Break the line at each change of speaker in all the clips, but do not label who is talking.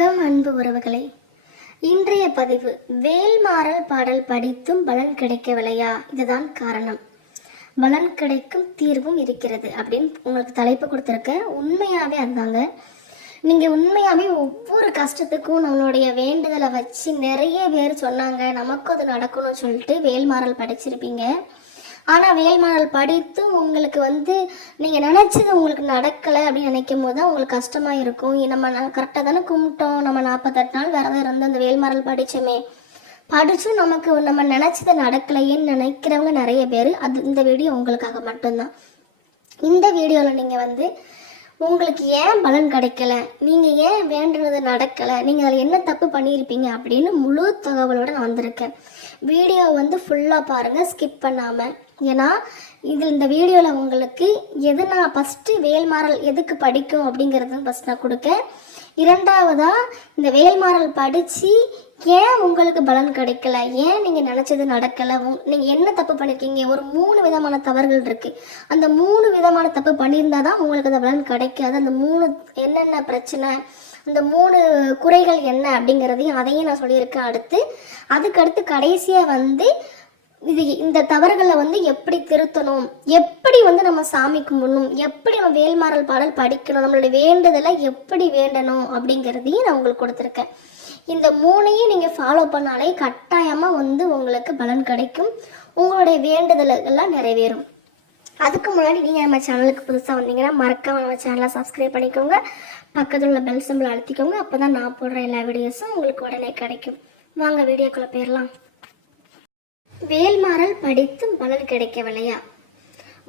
வணக்கம் அன்பு உறவுகளே. இன்றைய பதிவு வேல்மாறல் பாடல் படித்தும் பலன் கிடைக்கவில்லையா? இதுதான் காரணம். பலன் கிடைக்கும் தீர்வும் இருக்கிறது அப்படின்னு உங்களுக்கு தலைப்பு கொடுத்துருக்கேன் உண்மையாகவே அதுதாங்க நீங்கள் உண்மையாகவே ஒவ்வொரு கஷ்டத்துக்கும் நம்மளுடைய வேண்டுதலை வச்சு நிறைய பேர் சொன்னாங்க நமக்கும் அது நடக்கணும்னு சொல்லிட்டு வேல்மாறல் படிச்சிருப்பீங்க. ஆனால் வேல்மாறல் படித்து உங்களுக்கு வந்து நீங்கள் நினச்சது உங்களுக்கு நடக்கலை அப்படின்னு நினைக்கும் போது தான் உங்களுக்கு கஷ்டமாக இருக்கும். நம்ம கரெக்டாக தானே கும்பிட்டோம். நம்ம நாற்பத்தெட்டு நாள் விரதம் இருந்து அந்த வேல்மாறல் படித்தோமே. படித்தும் நமக்கு நம்ம நினச்சது நடக்கலையேன்னு நினைக்கிறவங்க நிறைய பேர் அது இந்த வீடியோ உங்களுக்காக மட்டும்தான். இந்த வீடியோவில் நீங்கள் வந்து உங்களுக்கு ஏன் பலன் கிடைக்கல? நீங்கள் ஏன் வேண்டுனது நடக்கலை? நீங்கள் அதில் என்ன தப்பு பண்ணியிருப்பீங்க அப்படின்னு முழு தகவலோட நான் வந்திருக்கேன். வீடியோ வந்து ஃபுல்லாக பாருங்கள் ஸ்கிப் பண்ணாமல் ஏன்னா இதில் இந்த வீடியோவில் உங்களுக்கு எது நான் ஃபஸ்ட்டு வேல்மாறல் எதுக்கு படிக்கும் அப்படிங்கிறது ஃபஸ்ட் நான் கொடுக்கேன். இரண்டாவதாக இந்த வேல்மாறல் படித்து ஏன் உங்களுக்கு பலன் கிடைக்கல? ஏன் நீங்கள் நினச்சது நடக்கலை? நீங்கள் என்ன தப்பு பண்ணியிருக்கீங்க ஒரு மூணு விதமான தவறுகள் இருக்குது அந்த மூணு விதமான தப்பு பண்ணியிருந்தா தான் உங்களுக்கு அந்த பலன் கிடைக்காது. அந்த மூணு என்னென்ன பிரச்சனை? அந்த மூணு குறைகள் என்ன அப்படிங்கிறதையும் அதையும் நான் சொல்லியிருக்கேன் அடுத்து. அதுக்கடுத்து கடைசியாக வந்து இது இந்த தவறுகளை வந்து எப்படி திருத்தணும்? எப்படி வந்து நம்ம சாமி கும்பிடணும்? எப்படி நம்ம வேல்மாறல் பாடல் படிக்கணும்? நம்மளுடைய வேண்டுதலை எப்படி வேண்டணும் அப்படிங்கிறதையும் நான் உங்களுக்கு கொடுத்துருக்கேன். இந்த மூணையும் நீங்கள் ஃபாலோ பண்ணாலே கட்டாயமாக வந்து உங்களுக்கு பலன் கிடைக்கும். உங்களுடைய வேண்டுதல்கள்லாம் நிறைவேறும். அதுக்கு முன்னாடி நீங்கள் நம்ம சேனலுக்கு புதுசாக வந்தீங்கன்னா மறக்காம நம்ம சேனலை சப்ஸ்கிரைப் பண்ணிக்கோங்க. பக்கத்தில் உள்ள பெல் சிம்பிள் அழுத்திக்கோங்க. அப்போ தான் நான் போடுற எல்லா வீடியோஸும் உங்களுக்கு உடனே கிடைக்கும். வாங்க வீடியோக்குள்ளே போயிடலாம். வேல்மாறல் படித்தும் பலன் கிடைக்கவில்லையா?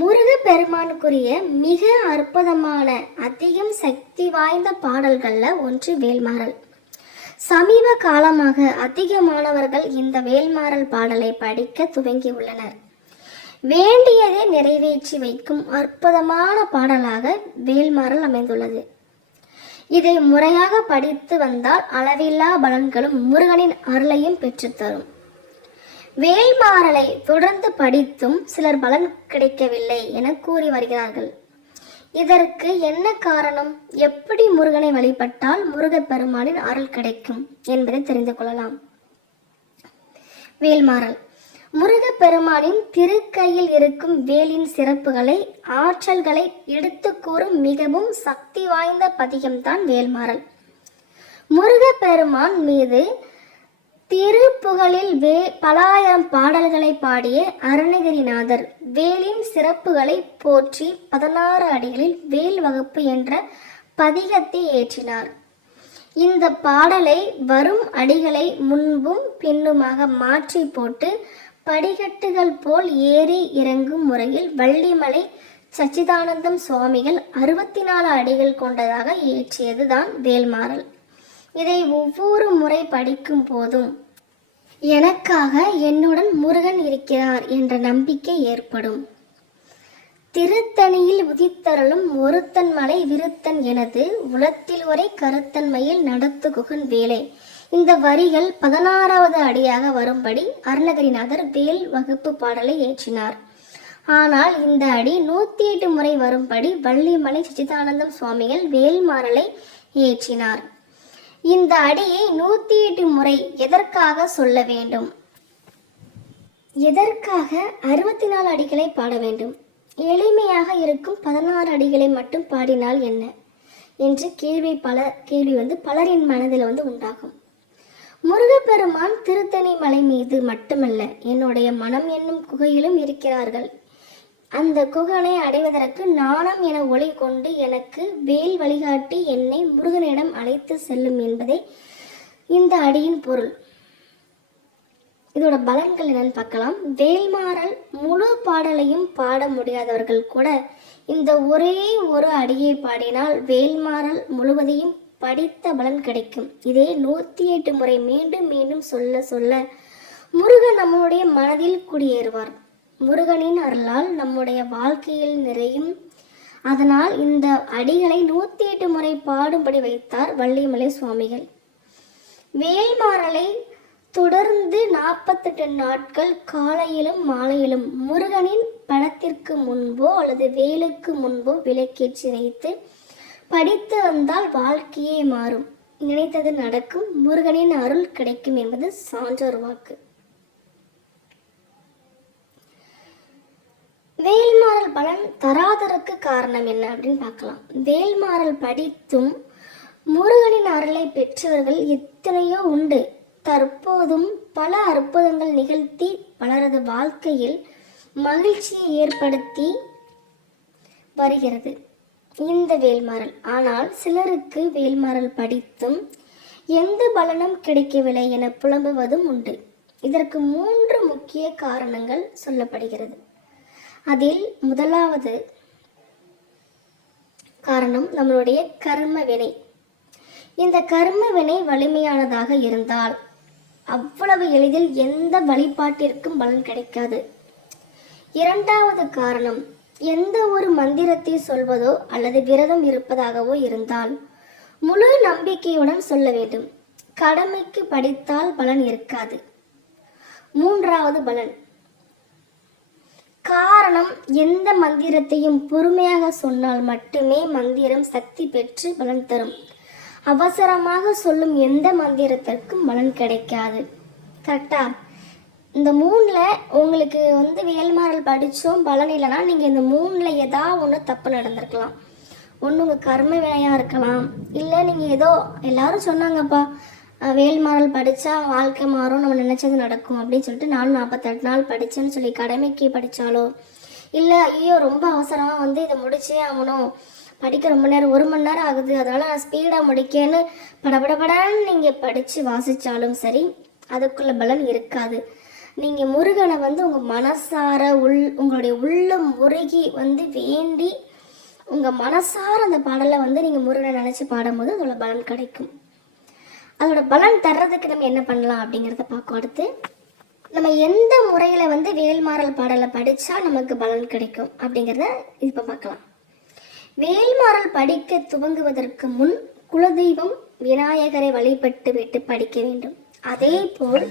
முருக பெருமானுக்குரிய மிக அற்புதமான அதிகம் சக்தி வாய்ந்த பாடல்கள்ல ஒன்று வேல்மாறல் சமீப காலமாக அதிகமானவர்கள் இந்த வேல்மாறல் பாடலை படிக்க துவங்கியுள்ளனர். நிறைவே நிறைவேற்றி வைக்கும் அற்புதமான பாடலாக வேல்மாறல் அமைந்துள்ளது. இதை முறையாக படித்து வந்தால் அளவில்லா பலன்களும் முருகனின் அருளையும் பெற்றுத்தரும். வேல்மாறலை தொடர்ந்து படித்தும் சிலர் பலன் கிடைக்கவில்லை என கூறி வருகிறார்கள். இதற்கு என்ன காரணம்? எப்படி முருகனை வழிபட்டால் முருகப்பெருமானின் அருள் கிடைக்கும் என்பதை தெரிந்து கொள்ளலாம். வேல்மாறல் முருகப்பெருமானின் திருக்கையில் இருக்கும் வேலின் சிறப்புகளை ஆற்றல்களை எடுத்து கூறும் மிகவும் சக்தி வாய்ந்த பதிகம்தான் வேல்மாறல். முருகப்பெருமான் மீது திருப்புகழில் வே பலாயிரம் பாடல்களை பாடிய அருணகிரிநாதர் வேலின் சிறப்புகளை போற்றி பதினாறு அடிகளில் வேல் வகுப்பு என்ற பதிகத்தை ஏற்றினார். இந்த பாடலை வரும் அடிகளை முன்பும் பின்னுமாக மாற்றி போட்டு படிக்கட்டுகள் போல் ஏறி இறங்கும் முறையில் வள்ளிமலை சச்சிதானந்தம் சுவாமிகள் அறுபத்தி நாலு அடிகள் கொண்டதாக இயற்றியதுதான் வேல்மாறல். இதை ஒவ்வொரு முறை படிக்கும் போதும் எனக்காக என்னுடன் முருகன் இருக்கிறார் என்ற நம்பிக்கை ஏற்படும். திருத்தணியில் உதித்தருளும் ஒருத்தன் மலை விருத்தன் எனது உளத்தில் ஒரே கருத்தன்மையில் நடத்துகுகன் வேலை. இந்த வரிகள் பதினாறாவது அடியாக வரும்படி அருணகிரிநாதர் வேல் வகுப்பு பாடலை ஏற்றினார். ஆனால் இந்த அடி நூத்தி எட்டு முறை வரும்படி வள்ளிமலை சச்சிதானந்தம் சுவாமிகள் வேல்மாறலை ஏற்றினார். இந்த அடியை நூத்தி எட்டு முறை எதற்காக சொல்ல வேண்டும்? எதற்காக அறுபத்தி நாலு அடிகளை பாட வேண்டும்? எளிமையாக இருக்கும் பதினாறு அடிகளை மட்டும் பாடினால் என்ன? என்று கேள்வி பல கேள்வி வந்து பலரின் மனதில் வந்து உண்டாகும். முருகப்பெருமான் திருத்தணி மலை மீது மட்டுமல்ல என்னுடைய மனம் என்னும் குகையிலும் இருக்கிறார்கள். அந்த குகனை அடைவதற்கு நாணம் என ஒளி கொண்டு எனக்கு வேல் வழிகாட்டி என்னை முருகனிடம் அழைத்து செல்லும் என்பதே இந்த அடியின் பொருள். இதோட பலன்கள் என்னன்னு பார்க்கலாம். வேல்மாறல் முழு பாடலையும் பாட முடியாதவர்கள் கூட இந்த ஒரே ஒரு அடியை பாடினால் வேல்மாறல் முழுவதையும் படித்த பலன் கிடைக்கும். இதே நூற்றி எட்டு முறை மீண்டும் மீண்டும் சொல்ல சொல்ல முருகன் நம்முடைய மனதில் குடியேறுவார். முருகனின் அருளால் நம்முடைய வாழ்க்கையில் நிறையும். அதனால் இந்த அடிகளை நூற்றி எட்டு முறை பாடும்படி வைத்தார் வள்ளிமலை சுவாமிகள். வேல்மாறலை தொடர்ந்து நாற்பத்தெட்டு நாட்கள் காலையிலும் மாலையிலும் முருகனின் படத்திற்கு முன்போ அல்லது வேலுக்கு முன்போ விளக்கேற்றி வைத்து படித்து வந்தால் வாழ்க்கையே மாறும். நினைத்தது நடக்கும். முருகனின் அருள் கிடைக்கும் என்பது சான்றோர் வாக்கு. வேல்மாறல் பலன் தராதற்கு காரணம் என்ன அப்படின்னு பார்க்கலாம். வேல்மாறல் படித்தும் முருகனின் அருளை பெற்றவர்கள் எத்தனையோ உண்டு. தற்போதும் பல அற்புதங்கள் நிகழ்த்தி பலரது வாழ்க்கையில் மகிழ்ச்சியை ஏற்படுத்தி வருகிறது. இந்த வேல்மாறல். ஆனால் சிலருக்கு வேல்மாறல் படித்தும் எந்த பலனும் கிடைக்கவில்லை என புலம்புவதும் உண்டு. இதற்கு மூன்று முக்கிய காரணங்கள் சொல்லப்படுகிறது. அதில் முதலாவது காரணம் நம்மளுடைய கர்ம வினை. இந்த கர்ம வினை வலிமையானதாக இருந்தால் அவ்வளவு எளிதில் எந்த வழிபாட்டிற்கும் பலன் கிடைக்காது. இரண்டாவது காரணம் எந்த ஒரு மந்திரத்தை சொல்வதோ அல்லது விரதம் இருப்பதாகவோ இருந்தால் முழு நம்பிக்கையுடன் சொல்ல வேண்டும். கடமைக்கு படித்தால் பலன் இருக்காது. மூன்றாவது பலன். காரணம் எந்த மந்திரத்தையும் பொறுமையாக சொன்னால் மட்டுமே மந்திரம் சக்தி பெற்று பலன் தரும். அவசரமாக சொல்லும் எந்த மந்திரத்திற்கும் பலன் கிடைக்காது. கரெக்டா? இந்த மூணில் உங்களுக்கு வந்து வேல்மாறல் படித்தோம் பலன் இல்லைன்னா நீங்கள் இந்த மூணில் ஏதாவது ஒன்று தப்பு நடந்திருக்கலாம். ஒன்று உங்கள் கர்ம வினையாக இருக்கலாம். இல்லை நீங்கள் ஏதோ எல்லாரும் சொன்னாங்கப்பா வேல்மாறல் படித்தா வாழ்க்கை மாறும் நம்ம நினச்சது நடக்கும் அப்படின்னு சொல்லிட்டு நானும் நாற்பத்தெட்டு நாள் படித்தேன்னு சொல்லி கடமைக்கு படித்தாலோ இல்லை ஐயோ ரொம்ப அவசரமாக வந்து இதை முடிச்சே ஆகணும். படிக்க ரொம்ப நேரம் ஒரு மணி நேரம் ஆகுது. அதனால் நான் ஸ்பீடாக முடிக்கேன்னு படபடபடான்னு நீங்கள் படித்து வாசித்தாலும் சரி அதுக்குள்ள பலன் இருக்காது. நீங்கள் முருகனை வந்து உங்கள் மனசார உள் உங்களுடைய உள்ளம் உருகி வந்து வேண்டி உங்கள் மனசார அந்த பாடலை வந்து நீங்கள் முருகனை நினச்சி பாடும்போது அதோட பலன் கிடைக்கும். அதோட பலன் தர்றதுக்கு நம்ம என்ன பண்ணலாம் அப்படிங்கிறத பார்க்கும் அடுத்து நம்ம எந்த முறையில் வந்து வேல்மாறல் பாடலை படித்தா நமக்கு பலன் கிடைக்கும் அப்படிங்கிறத இப்போ பார்க்கலாம். வேல்மாறல் படிக்க துவங்குவதற்கு முன் குலதெய்வம் விநாயகரை வழிபட்டு விட்டு படிக்க வேண்டும். அதே போல்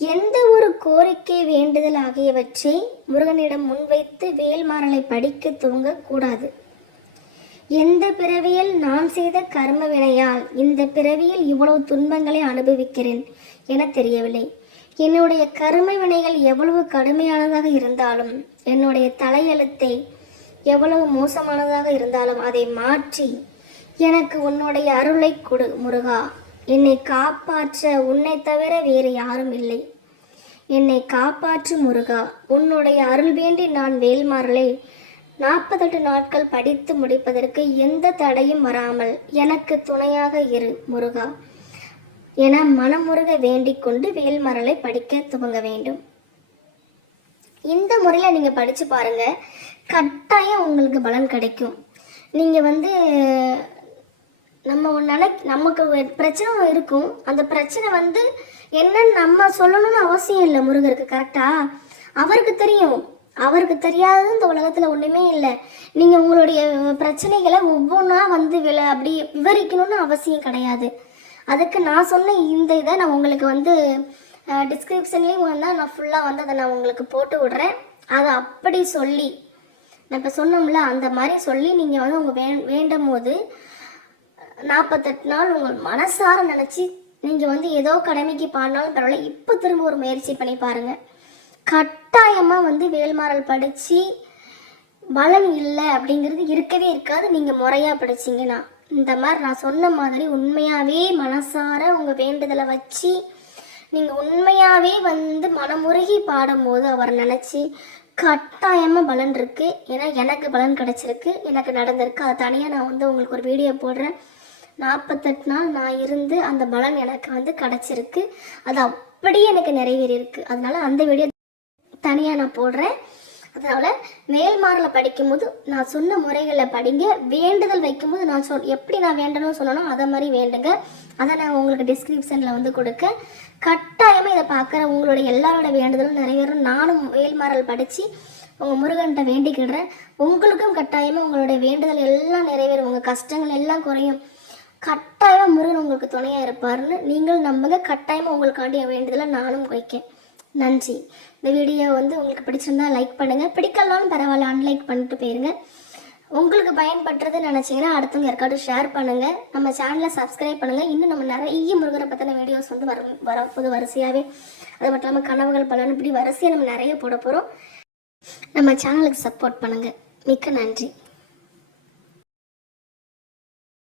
எந்த ஒரு கோரிக்கை வேண்டுதல் ஆகியவற்றை முருகனிடம் முன்வைத்து வேல்மாறலை படிக்க துவங்கக்கூடாது. எந்த பிறவியில் நான் செய்த கர்ம வினையால் இந்த பிறவியில் இவ்வளவு துன்பங்களை அனுபவிக்கிறேன் என தெரியவில்லை. என்னுடைய கர்ம வினைகள் எவ்வளவு கடுமையானதாக இருந்தாலும் என்னுடைய தலையெழுத்தை எவ்வளவு மோசமானதாக இருந்தாலும் அதை மாற்றி எனக்கு உன்னுடைய அருளை கொடு முருகா. என்னை காப்பாற்ற உன்னை தவிர வேறு யாரும் இல்லை. என்னை காப்பாற்று முருகா உன்னுடைய அருள் வேண்டி நான் வேல்மாறலை. நாற்பதெட்டு நாட்கள் படித்து முடிப்பதற்கு எந்த தடையும் வராமல் எனக்கு துணையாக இரு முருகா. என மனமுருக வேண்டிக் கொண்டு வேல்மரலை படிக்க துவங்க வேண்டும். இந்த முறையில் நீங்கள் படித்து பாருங்கள் கட்டாயம் உங்களுக்கு பலன் கிடைக்கும். நீங்கள் வந்து நம்ம நினை நமக்கு பிரச்சனை இருக்கும். அந்த பிரச்சனை வந்து என்னன்னு நம்ம சொல்லணும்னு அவசியம் இல்லை முருகருக்கு கரெக்டா அவருக்கு தெரியும். அவருக்கு தெரியாதது இந்த உலகத்தில் ஒன்றுமே இல்லை. நீங்கள் உங்களுடைய பிரச்சனைகளை ஒவ்வொன்றா வந்து வில அப்படி விவரிக்கணும்னு அவசியம் கிடையாது. அதுக்கு நான் சொன்ன இந்த இதை நான் உங்களுக்கு வந்து டிஸ்கிரிப்ஷன்லேயும் வந்தால் நான் ஃபுல்லாக வந்து அதை நான் உங்களுக்கு போட்டு விடுறேன். அதை அப்படி சொல்லி நான் இப்போ சொன்னோம்ல அந்த மாதிரி சொல்லி நீங்கள் வந்து உங்கள் வே வேண்டும் போது நாற்பத்தெட்டு நாள் உங்கள் மனசார நினச்சி நீங்கள் வந்து ஏதோ கடமைக்கு பாடினாலும் பரவாயில்ல இப்போ திரும்ப ஒரு முயற்சி பண்ணி பாருங்கள் கட்டாயமாக வந்து வேல்மாறல் படித்து பலன் இல்லை அப்படிங்கிறது இருக்கவே இருக்காது. நீங்கள் முறையாக படிச்சீங்கன்னா இந்த மாதிரி நான் சொன்ன மாதிரி உண்மையாகவே மனசார உங்கள் வேண்டுதலை வச்சு நீங்கள் உண்மையாகவே வந்து மனமுருகி பாடும்போது அவர் நினச்சி கட்டாயமாக பலன் இருக்குது ஏன்னா எனக்கு பலன் கிடச்சிருக்கு எனக்கு நடந்திருக்கு. அது தனியாக நான் வந்து உங்களுக்கு ஒரு வீடியோ போடுறேன். நாற்பத்தெட்டு நாள் நான் இருந்து அந்த பலன் எனக்கு வந்து கிடச்சிருக்கு. அது அப்படியே எனக்கு நிறைவேறியிருக்கு. அதனால அந்த வீடியோ தனியாக நான் போடுறேன். அதனால் மேல்மாரில் படிக்கும்போது நான் சொன்ன முறைகளில் படிங்க. வேண்டுதல் வைக்கும்போது நான் சொல் எப்படி நான் வேண்டணும்னு சொல்லணும் அதை மாதிரி வேண்டுங்க. அதை நான் உங்களுக்கு டிஸ்கிரிப்ஷனில் வந்து கொடுக்க கட்டாயமாக இதை பார்க்குற உங்களுடைய எல்லாரோட வேண்டுதலும் நிறைவேறும். நானும் மேல்மாரல் படித்து உங்கள் முருகன்கிட்ட வேண்டிக்கிடுறேன். உங்களுக்கும் கட்டாயமாக உங்களுடைய வேண்டுதல் எல்லாம் நிறைவேறும். உங்கள் கஷ்டங்கள் எல்லாம் குறையும். கட்டாயமாக முருகன் உங்களுக்கு துணையாக இருப்பாருன்னு நீங்களும் நம்புங்க. கட்டாயமாக உங்களுக்காண்டிய வேண்டுதலை நானும் வைக்கேன் நன்றி. இந்த வீடியோ வந்து உங்களுக்கு பிடிச்சிருந்தா லைக் பண்ணுங்கள் பிடிக்கலனாலும் பரவாயில்ல அன்லைக் பண்ணிட்டு போயிருங்க. உங்களுக்கு பயன்படுறது நினச்சிங்கன்னா அடுத்தவங்க யாருக்காவது ஷேர் பண்ணுங்கள் நம்ம சேனலை சப்ஸ்கிரைப் பண்ணுங்கள் இன்னும் நம்ம நிறைய முருகரை பற்றின வீடியோஸ் வந்து வர வரப்போது வரிசையாகவே அது மட்டும் இல்லாமல் கனவுகள் பலன் இப்படி வரிசையாக நம்ம நிறைய போட போகிறோம் நம்ம சேனலுக்கு சப்போர்ட் பண்ணுங்கள் மிக்க நன்றி.